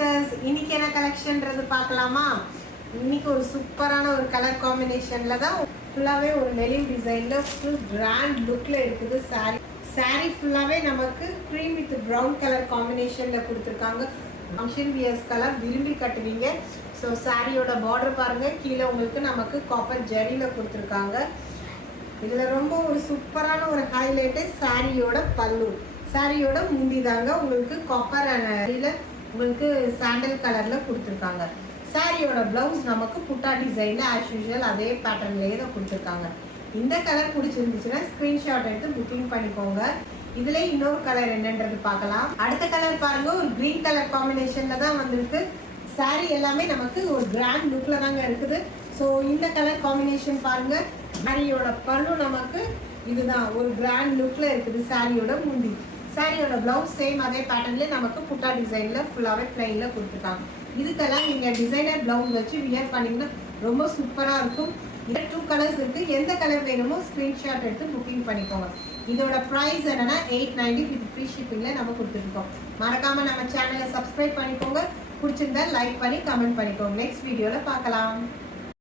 Sisters, இன்னைக்கு என்ன கலெக்ஷன்றது பார்க்கலாமா? இன்னைக்கு ஒரு சூப்பரான ஒரு கலர் காம்பினேஷன்ல தான் ஃபுல்லாவே ஒரு நெலிவ் டிசைன்ல ஃபுல் கிராண்ட் லுக்ல இருக்குது saree ஃபுல்லாவே நமக்கு க்ரீம் வித் ப்ரௌன் கலர் காம்பினேஷன்ல கொடுத்துருக்காங்க. ஃபங்க்ஷன் வியர்ஸ் கலர் விரும்பி கட்டுவீங்க. ஸோ சாரியோட பார்டர் பாருங்க, கீழே உங்களுக்கு நமக்கு காப்பர் ஜரியில கொடுத்துருக்காங்க. இதுல ரொம்ப ஒரு சூப்பரான ஒரு ஹைலைட்டு சாரியோட பல்லு, சாரியோட முந்தி தாங்க உங்களுக்கு காப்பர் அண்ட் உங்களுக்கு சாண்டல் கலர்ல கொடுத்துருக்காங்க. சாரியோட பிளவுஸ் நமக்கு புட்டா டிசைன்ல ஆஸ் யூஷுவல் அதே பேட்டர்ன்லேயே தான் கொடுத்துருக்காங்க. இந்த கலர் பிடிச்சிருந்துச்சுன்னா ஸ்கிரீன்ஷாட் எடுத்து புக்கிங் பண்ணிக்கோங்க. இதுல இன்னொரு கலர் என்னன்றது பார்க்கலாம். அடுத்த கலர் பாருங்க, ஒரு கிரீன் கலர் காம்பினேஷன்ல தான் வந்திருக்கு. சாரி எல்லாமே நமக்கு ஒரு கிராண்ட் லுக்ல தாங்க இருக்குது. ஸோ இந்த கலர் காம்பினேஷன் பாருங்க. சாரியோட பல்லு நமக்கு இதுதான் ஒரு கிராண்ட் லுக்ல இருக்குது. சாரியோட முந்தி, சாரியோட பிளவுஸ் சேம் அதே பேட்டர்ன்ல நமக்கு புட்டா டிசைன்ல ஃபுல்லாவே பிளைன்ல கொடுத்துருக்காங்க. இதுக்கெல்லாம் நீங்க டிசைனர் பிளவுஸ் வச்சு வியர் பண்ணீங்கன்னா ரொம்ப சூப்பரா இருக்கும். இதுல 2 கலர்ஸ் இருக்கு. எந்த கலர் வேணுமோ ஸ்கிரீன்ஷாட் எடுத்து புக்கிங் பண்ணிக்கோங்க. இதோட ப்ரைஸ் என்னன்னா 890 வித் ஃப்ரீ ஷிப்பிங்ல நம்ம கொடுத்துருக்கோம். மறக்காம நம்ம சேனலை சப்ஸ்கிரைப் பண்ணிக்கோங்க. பிடிச்சிருந்தா லைக் பண்ணி கமெண்ட் பண்ணிக்கோங்க. நெக்ஸ்ட் வீடியோல பார்க்கலாம்.